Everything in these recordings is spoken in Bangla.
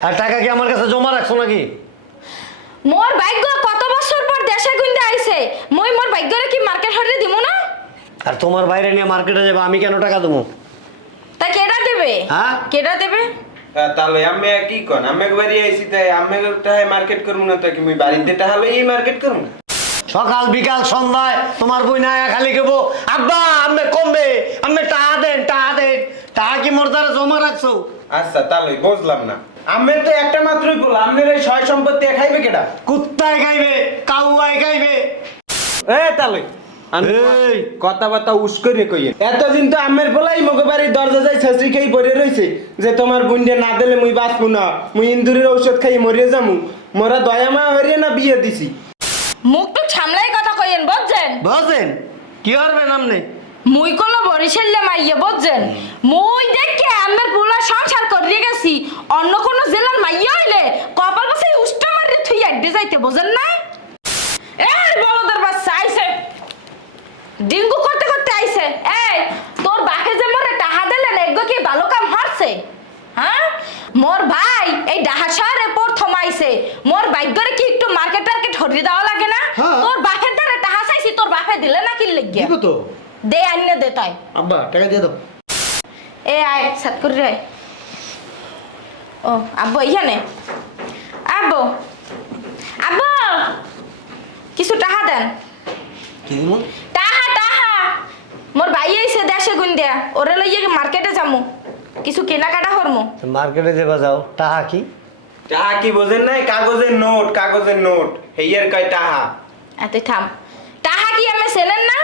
আর টাকা কি আমার কাছে জমা রাখছো নাকি? মোর ভাগ্য কত বছর পর দেশে গুন্দে আইছে? মই মোর ভাগ্যরে কি মার্কেট হরে দিমু না? আর তোমার বাইরে নিয়ে মার্কেটে যাবে আমি কেন টাকা দেবো? তা কেডা দেবে? হ্যাঁ? কেডা দেবে? তাহলে আমি কি কন? আমি বাড়ি আইছি তাই আমি টাহাই মার্কেট করব না তো কি মুই বাড়িতে টাহালে এই মার্কেট করব না? সকাল বিকাল সন্ধ্যায় তোমার বই না খালি কেবো আব্বা আমি কমবে আমি টাকা দেন টাকা দেন। টাকা কি মোর দ্বারা জমা রাখছো? আচ্ছা তাহলে বুঝলাম না। আমি তো একটা মাত্রই বললাম আপনার এই সয় সম্পত্তি খাইবে কেটা কুত্তায় খাইবে কাউয়ায় খাইবে। এ এই। কথাবার্তা উস্করে কইয়ে। এতদিন তো আমের বলাই মগে বাড়ির দরজা যাই খাই পড়ে রইছে যে তোমার বুন্ডে না দিলে মুই বাঁচবো না মুই ইন্দুরের ঔষধ খাই মরিয়ে যামু। মোরা দয়া মা হরিয়ে না বিয়ে দিছি। মুখ তো সামলাই কথা কইেন বুঝছেন বুঝছেন কি করবেন আপনি মুই কোনো বরিশালে মাইয়ে বুঝছেন? মুই দেখে আমার পুলা সংসার করিয়ে গেছি। অন্য কোনো জেলার মাইয়ে হইলে কপাল পাশে উষ্টা মারি থুই আড্ডে যাইতে বোঝেন না এই বলদের বাচ্চা আইছে। ডিঙ্গু করতে করতে আইছে। এই তোর বাকে যে মরে টাহা দিলেন এগো কি ভালো কাম হরছে? হ্যাঁ? মোর ভাই এই ডাহা শহরে প্রথম আইছে। মোর ভাগ্যরে কি একটু মার্কেট টার্কেট হরিয়ে দেওয়া লাগে না? হ্যাঁ। তোর বাপের দ্বারা টাহা চাইছি তোর বাপে দিলে না কি লেগে তো। দে আইনে দে তাই। আব্বা টাকা দিয়ে দাও। এ আয় সাত করে রে ও আব্বু এইখানে। আব্বু আব্বু কিছু টাকা দেন। কি দিব? টাহা টাহা। মোর ভাই আইছে দেশে গুন দিয়া। ওরে লইয়ে মার্কেটে যামু। কিছু কেনাকাটা করমু। মার্কেটে যাবা যাও। টাকা কি? টাহা কি বোঝেন নাই? কাগজের নোট কাগজের নোট। হেয়ার কয় টাহা। এত থাম। টাহা কি আমি চেনেন না?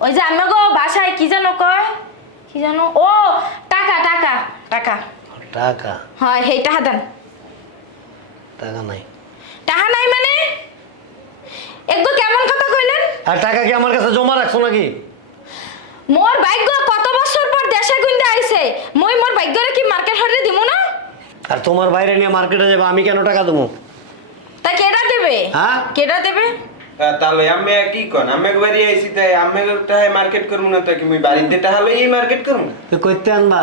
ওই যে আমি গো বাসায় কি জানো কয়? কি জানো ও টাকা টাকা টাকা। টাকা? হয় সেই টাহা দেন। টাকা নাই। টাকা নাই মানে? একদম কেমন কথা কইলেন? আর টাকা কি আমার কাছে জমা রাখছো নাকি? মোর ভাগ্য কত বছর পর দেশে গুন্দে আইছে? মই মোর ভাগ্যরে কি মার্কেট হরে দিমু না? আর তোমার বাইরে নিয়ে মার্কেটে যাবে আমি কেন টাকা দেবো? তা কেডা দেবে? হ্যাঁ? কেডা দেবে? তাহলে আমি কি কন? আমি বাড়ি আইছি তাই আমি টাহাই মার্কেট করব না তো কি মুই বাড়িতে? টাহালে এই মার্কেট করব না? তুই কইতে আনবা?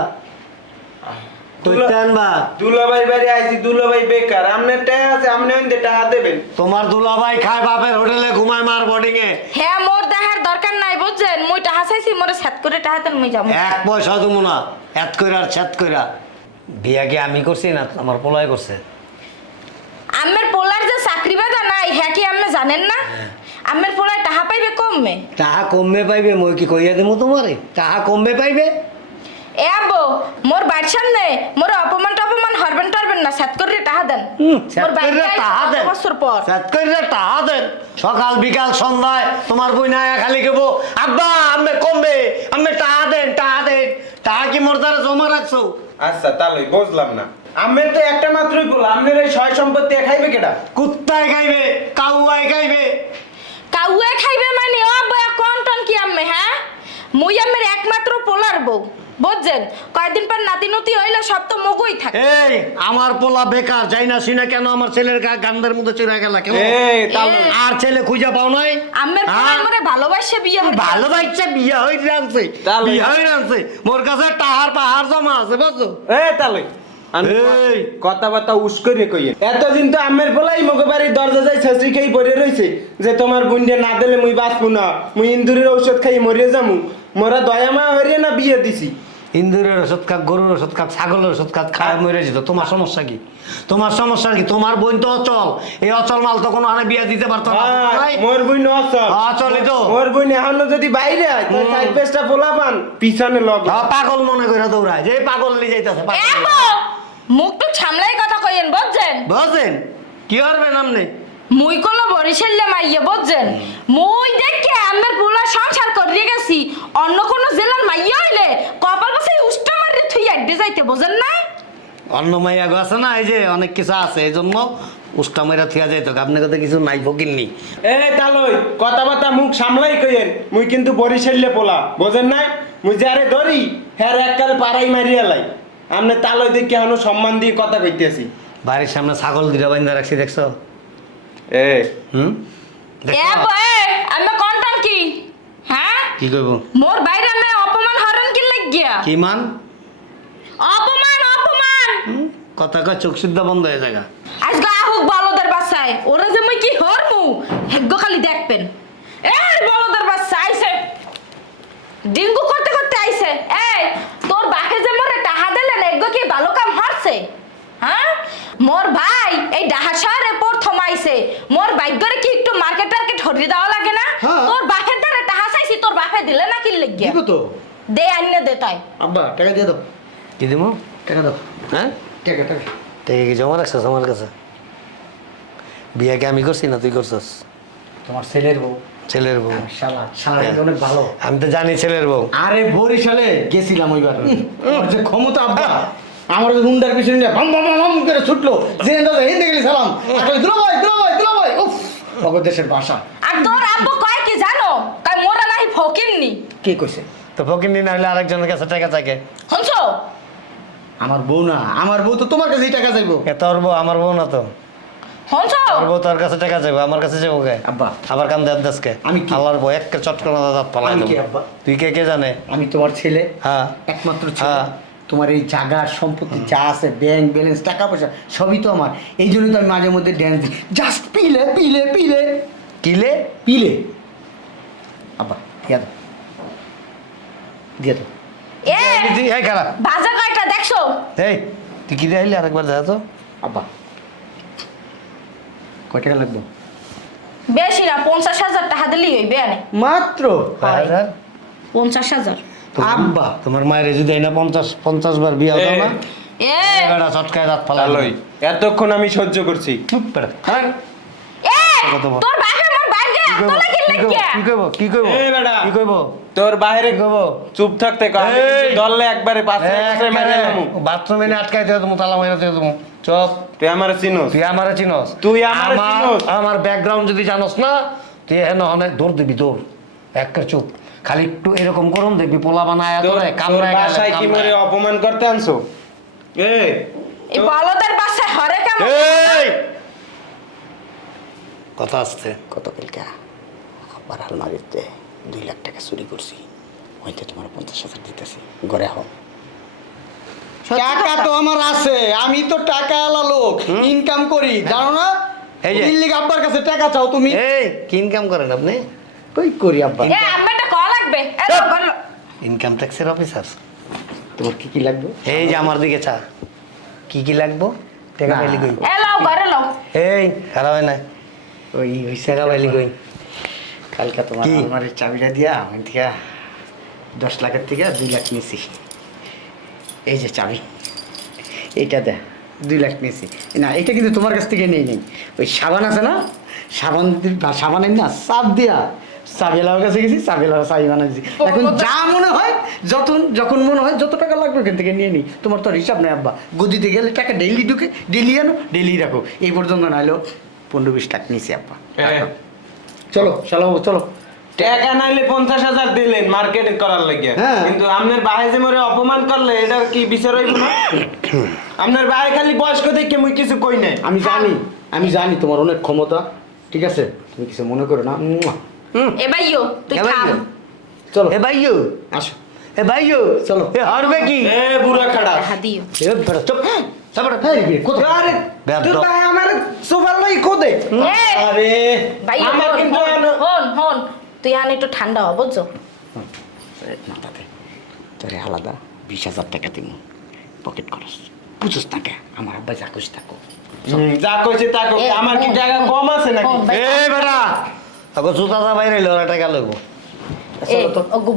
কইতে আনবা? দুলাভাই বাড়ি আইছি দুলাভাই বেকার। আপনার টাকা আছে আপনি ওইন্দে টাকা দেবেন। তোমার দুলাভাই খায় বাপের হোটেলে ঘুমায় মার বোর্ডিং এ। হ্যাঁ মোর দেখার দরকার নাই বুঝছেন? মই টাহা চাইছি মোরে সেট করে টাহা দেন মই যাব। এক পয়সা দেবো না এত কইরা আর ছেদ কইরা। বিয়া কি আমি করছি না? আমার পোলাই করছে। আমের পোলার যে চাকরি বাদা নাই হ্যাঁ কি আপনি জানেন না? আমের পোলার টাহা পাইবে কমবে টাকা কমবে পাইবে মই কি কইয়া দেবো তোমারে? টাকা কমবে পাইবে? এ আব্বু মোর বাড়ির সামনে মোর অপমান টপমান হরবেন টরবেন না সেট করে টাহা দেন। মোর টাকা কত দেন। বছর পর। ছেদ কইরা টাকা দেন। সকাল বিকাল সন্ধ্যায় তোমার বই না খালি কেবো আব্বা আমি কমবে আমি টাকা দেন টাকা দেন। টাকা কি মোর দ্বারা জমা রাখছো? আচ্ছা তাহলে বুঝলাম না। আমি তো একটা মাত্রই বললাম আপনার এই সয় সম্পত্তি খাইবে কেটা কুত্তায় খাইবে কাউয়ায় খাইবে। কাউয়ে খাইবে মানে ও বয়া কোন টন কি আম্মে হ্যাঁ? মুই আমের একমাত্র পোলার বউ বুঝছেন? কয়দিন পর নাতি নতি হইলে সব তো মগুই থাকে। এই আমার পোলা বেকার যাই না শুনে কেন আমার ছেলের গা গান্ধার মধ্যে চলে গেল কেন এই তাহলে আর ছেলে খুঁজে পাও নাই? আমের হ্যাঁ? পোলার মরে ভালোবাসে বিয়ে হচ্ছে ভালো বাচ্চা বিয়া হয়ে আনছে তাহলে? বিয়া মোর কাছে টাহার পাহাড় জমা আছে বুঝছ? এ তাহলে? এই। কথাবার্তা উস্করে কইয়ে। এতদিন তো আমের বলাই মগে বাড়ির দরজা যাই ছাত্রী খাই পড়ে রইছে যে তোমার বুন্ডে না দিলে মুই বাঁচবো না। মুই ইন্দুরের ঔষধ খাই মরিয়ে যামু। মোরা দয়া মা হরিয়ে না বিয়ে দিছি। ইন্দুরের ওষুধ খাক গরুর ওষুধ খাক ছাগলের ওষুধ খাক খায় মরে যেত। তোমার সমস্যা কি? তোমার সমস্যা কি? তোমার বোন তো অচল। এই অচল মাল তো কোনো আনে বিয়া দিতে পারতো না? মোর বুন অচল। অচলই তো। মোর বুন এখনও যদি বাইরে হয় তাই সাইড পেস্টটা পোলা পান পিছনে লগ। পাগল মনে করে দৌড়ায়। যে পাগল নিয়ে যাইতেছে আব্বু, মুখ তো সামলাই কথা কইেন বুঝছেন? বুঝছেন কি করবেন আপনি মুই কোনো বরিশালে মাইয়ে বুঝছেন? মুই দেখে আমের পোলার সংসার করিয়ে গেছি অন্য কোনো জেলার মাইয়ে হইলে কপাল পাশে উষ্টা মারি থুই আড্ডে যাইতে বোঝেন না অন্য মাইয়া গো আছে না এই যে অনেক কিছু আছে এই জন্য উষ্টা মেরা থিয়া যাইতো আপনার কাছে কিছু নাই ফকিননি এ তালই কথাবার্তা মুখ সামলাই কইেন মুই কিন্তু বরিশাল্লে পোলা বোঝেন নাই? মুই যারে ধরি হ্যাঁ এককালে পাড়াই মারিয়া লাই। আমনে তালই দেখে এখনও সম্মান দিয়ে কথা কইতেছি? বাড়ির সামনে ছাগল দুটা বাইন্দা রাখছি দেখছ? এ। হুম? এ এ, আমি কন্টান কি? হ্যাঁ? কি করব মোর বাইরে আমি অপমান হরণ কি লাগিয়া? কি মান? অপমান অপমান! কথা কয় চোখ সিদ্ধ বন্ধ হয়ে যায় আজকে আহুক বলদের বাসায় ওরা যে মই কি হরমু? হেগ্য খালি দেখবেন। এ বলদের বাচ্চা আইছে ডিঙ্গু করতে করতে আইছে এই তোর বাকে যে মরে টাহা দিলে না এগ্য কি ভালো হরছে হ্যাঁ মোর ভাই এই ডাহা শহরে প্রথম আইছে। মোর ভাগ্যরে কি একটু মার্কেট টার্কেট হরিয়ে দেওয়া লাগে না? হ্যাঁ। তোর বাপের দ্বারা টাহা চাইছি তোর বাপে দিলে না কি লেগে দিব তো। দে আইনে দে তাই। আব্বা টাকা দিয়ে দাও। কি দিব টাকা দাও। হ্যাঁ টাকা টাকা। থেকে কি জমা রাখছিস আমার কাছে? বিয়ে কি আমি করছি না তুই করছিস? তোমার ছেলের বউ। ছেলের বউ। শালা শালা কিন্তু অনেক ভালো। আমি তো জানি ছেলের বউ। আরে বরিশালে গেছিলাম ওইবার। ওর যে ক্ষমতা আব্বা। আমার হুন্ডার পিছনে ভাম ভাম ভাম ভাম করে ছুটলো। যে দাদা হিন্দে গেলি সালাম। আসলে দুলা ভাই দুলা ভাই দুলা ভাই উফ অগর দেশের ভাষা আর তোর আব্বু কয় কি জানো? কয় মোরা নাই ফকিননি। কে কইছে? তো ফকির দিন হলে আরেকজনের কাছে টাকা থাকে শুনছো? আমার বউ না আমার বউ তো তোমার কাছেই টাকা চাইব। এ তোর বউ আমার বউ না তো। শুনছো? তোর বউ তোর কাছে টাকা চাইব আমার কাছে যাব কে? আব্বা। আবার কান দেয় দেশকে আমি কি? আল্লাহর বউ এক পালাই দেবো? তুই কে কে জানে? আমি তোমার ছেলে হ্যাঁ। একমাত্র ছেলে। হ্যাঁ। তোমার এই জায়গা সম্পত্তি যা আছে ব্যাংক ব্যালেন্স টাকা পয়সা সবই তো আমার। এই জন্য তো আমি মাঝে মধ্যে ড্যান্স দিই জাস্ট পিলে পিলে পিলে কিলে পিলে আব্বা দিয়া দাও। দিয়ে দাও। এ এই খারাপ বাজার কয়টা দেখছ? এই তুই কি আরেকবার দেখা তো? আব্বা কয় টাকা লাগবে? বেশি না পঞ্চাশ হাজার টাকা দিলেই হইবে আনে। মাত্র? পঞ্চাশ হাজার। আব্বা। তোমার মায়ের যদি না পঞ্চাশ পঞ্চাশ বার বিয়ে না বেড়া চটকায় দাঁত ফালাই ভালোই এতক্ষণ আমি সহ্য করছি। চুপ বেড়া হ্যাঁ? তোর বাপে মোর বাইরে কি তোলা কি লাগিয়া কি কইবো? কি কইবো? এ বেটা। কি কইবো? তোর বাইরে কি চুপ থাকতে আমি এই! একবারে মেরে দেবো। বাথরুমে না আটকাই দিয়ে তুমি তালা মাইরা দিয়ে তুমি চপ। তুই আমার চিনোস? তুই আমারে চিনস। তুই আমারে আমার- আমার ব্যাকগ্রাউন্ড যদি জানোস না তুই এখানে অনেক দৌড় দিবি দৌড়। একটা চুপ। খালি একটু এরকম করুন দেখবি পোলা বানায় কামড়ায় গেলে বাসায় কি মরে অপমান করতে আনছো? এই এই বলদের বাসায় হরে কেমন এই! কথা আসছে? কত কালকা? আলমারিতে দুই লাখ টাকা চুরি করছি। হয়তো তোমার পঞ্চাশ হাজার দিতেছি। ঘরে হও টাকা তো আমার আছে। আমি তো টাকা আলা লোক ইনকাম করি। জানো না? এই যে- দিল্লি আব্বার কাছে টাকা চাও তুমি? এই কি ইনকাম করেন আপনি? কই করি আব্বা এ আম্মাটা কল লাগবে এ দাও, বলো। ইনকাম ট্যাক্সের অফিসার তোমার কি কি লাগবে? এই যে আমার দিকে চা। কি কি লাগবো? টাকা। পাইলি কই? এ লাও ঘরে লাও। এই খারাপ হয় না। ওই হইছে টাকা পাইলি কই? কালকে তোমার কি? আলমারির চাবিটা দিয়া আমি থেকে দশ লাখের থেকে দুই লাখ নিয়েছি। এই যে চাবি এইটা দে দুই লাখ নিয়েছি। না এটা কিন্তু তোমার কাছ থেকে নেই নেই। ওই সাবান আছে না? সাবান সাবান না চাপ দিয়া কাছে গেছি বানাইছি। এখন যা মনে হয় যত যখন মনে হয় যত টাকা লাগবে ওখান থেকে নিয়ে নিই। তোমার তো আর হিসাব নেই আব্বা। গদিতে গেলে টাকা ডেইলি ঢুকে ডেইলি আনো ডেইলি রাখো। এই পর্যন্ত নাইলেও পনেরো বিশ টাকা নিয়েছি আব্বা। চলো চলো চলো। টাকা নাইলে পঞ্চাশ হাজার দিলেন মার্কেটিং করার লাগে। হ্যাঁ। কিন্তু আপনার ভাই যে মরে অপমান করলে এটার কি বিচার হইব না? আপনার ভাই খালি বয়স্ক দেখে মুই কিছু কই নাই। আমি জানি আমি জানি তোমার অনেক ক্ষমতা ঠিক আছে? তুমি কিছু মনে করো না মুয়া। এ ভাইও তুই থাম। চলো। এ ভাইও আসো। এ ভাইও চলো। এ হারবে কি? এ বুড়া খাড়া। টাকা এ বেড়া চুপ। তারপরে এই রে, কোথায়? আরে বেয়াদব। ভাই আমার সোফার লাই কোদে? আরে ভাইও আমার কিন্তু হন হন তুই আন একটু ঠান্ডা হ বুঝছ? মাথাতে। তোরে আলাদা বিশ হাজার টাকা দিব পকেট খরচ। বুঝোস টাকা আমার আব্বা যা খুশি থাকো যা কই এ, আমার কি জায়গা কম আছে নাকি? এ বেটা তখন জুতাটা বাইরে এলো ওরা টাকা লইব।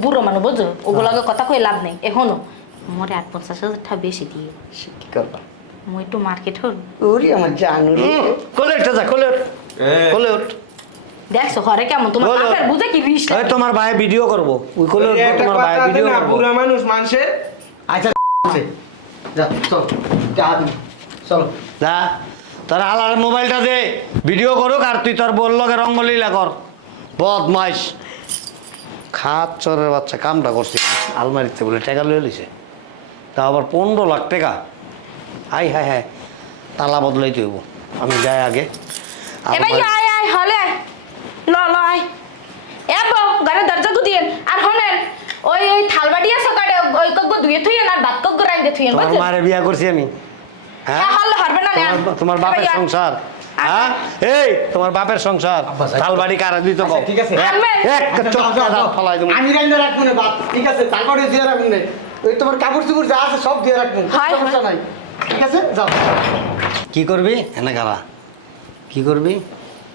বুড়ো মানুষ বুঝছ? ওগুলোকে কথা কই লাভ নেই। এখনও মোরে আর পঞ্চাশ হাজার টাকা বেশি দিয়ে। কি করবা? মই একটু মার্কেট হল ওরে আমার জানো রে। কোলে উঠতে যা কোলে উঠ। কোলে উঠ। দেখছ ঘরে কেমন? তোমার বাপের বুঝে কি রিস ওই তোমার ভাই ভিডিও করব। ওই কোলে একটা তোমার ভাই ভিডিও করব। বুড়া মানুষ মানুষের আচ্ছা আছে। যা চল যা চলো। যা তোর আলার মোবাইলটা দে ভিডিও করুক আর তুই তোর বলল রঙ্গলীলা কর। বদমাইশ। খাত চরের বাচ্চা কামটা করছে। আলমারিতে বলে টাকা লয়ে লিছে তা আবার পনেরো লাখ টাকা। আই হাই হাই তালা বদলাইতে হইব। আমি যাই আগে। আয় আয় হলে। আয়। ল ল আয়। এ বউ ঘরের দরজা গুদিয়েন। আর হনেন ওই ওই থালবাটি আছে কাটে ওই কগ্গ ধুয়ে থুইয়েন আর ভাত কগ্গ রাইন্দে থুইয়েন তোমার মারে বিয়া করছি আমি। হ্যাঁ? হ্যাঁ, হলে হারবে না, তোমার- তোমার বাপের সংসার। হ্যাঁ? এই তোমার বাপের সংসার। আব্বা, যাই। তাল বাড়ি কারা দিত আচ্ছা, ঠিক আছে। ফলাই আমি রাইন্দা রাখব না বাদ ঠিক আছে তারপরে দিয়ে রাখব না। ওই তোমার কাপড় চুপড় যা আছে সব দিয়ে রাখব। সমস্যা নাই। ঠিক আছে যাও। কি করবি? এনে কি করবি?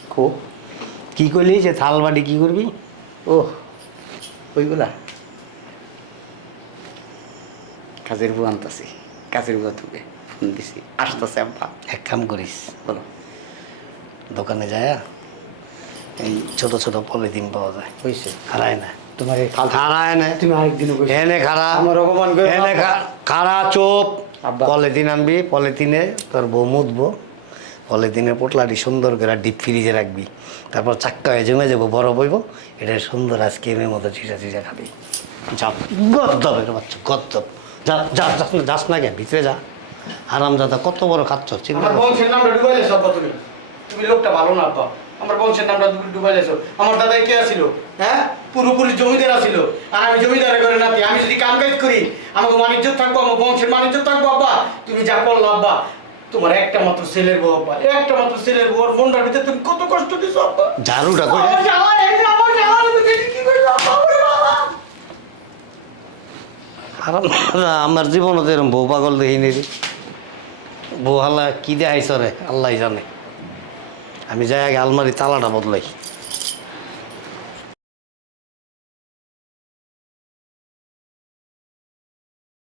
খো কি করলি যে থাল বাড়ি কি করবি? ও ওইগুলা। কাজের বউ আনতাছি। কাজের বউ তুমি ফোন দিছি। আসতেছে আব্বা। এক কাম করিস। বলো। দোকানে যায় এই ছোট ছোট পলিথিন পাওয়া যায়। হয়েছে হারায় না। তোমার ফালতু না। তুমি আরেকদিনও কইছো। এনে খারা আমার অপমান করে এনে খারা চোপ। পলিথিন আনবি পলিথিনে তোর বউ মুতবো। পলিথিনের পোটলাটি সুন্দর করে ডিপ ফ্রিজে রাখবি। তারপর চাক্কা হয়ে জমে যাব বড় বইব এটা সুন্দর আইসক্রিমের মতো চিসা চিসা খাবি। যা গদ্দব এটা বাচ্চা গদ্দব। যা যা যাস না যাস না কেন ভিতরে যা। আরাম দাদা কত বড় খাচ্ছ চিন্তা তুমি লোকটা ভালো না আব্বা আমার বংশের নামটা ডুব- ডুবাইলেছো আমার দাদাই কে আছিল? হ্যাঁ? পুরোপুরি জমিদার আছিল। আর আমি জমিদার করে নাতি। আমি যদি কাম কাজ করি আমাকে বাণিজ্য থাকব আমার বংশের বাণিজ্য থাকব আব্বা। তুমি যা করল আব্বা। তোমার একটা মাত্র ছেলের বউ আব্বা। একটা মাত্র ছেলের বউ ওর মনটার ভিতরে তুমি কত কষ্ট দিছো আব্বা। ঝাড়ুটা করে আমার তো এরকম বউ পাগল দেখিনি বউ হাল্লা কি দেখাইছ রে? আল্লাহ জানে। আমি যাই আগে আলমারি তালাটা বদলাই।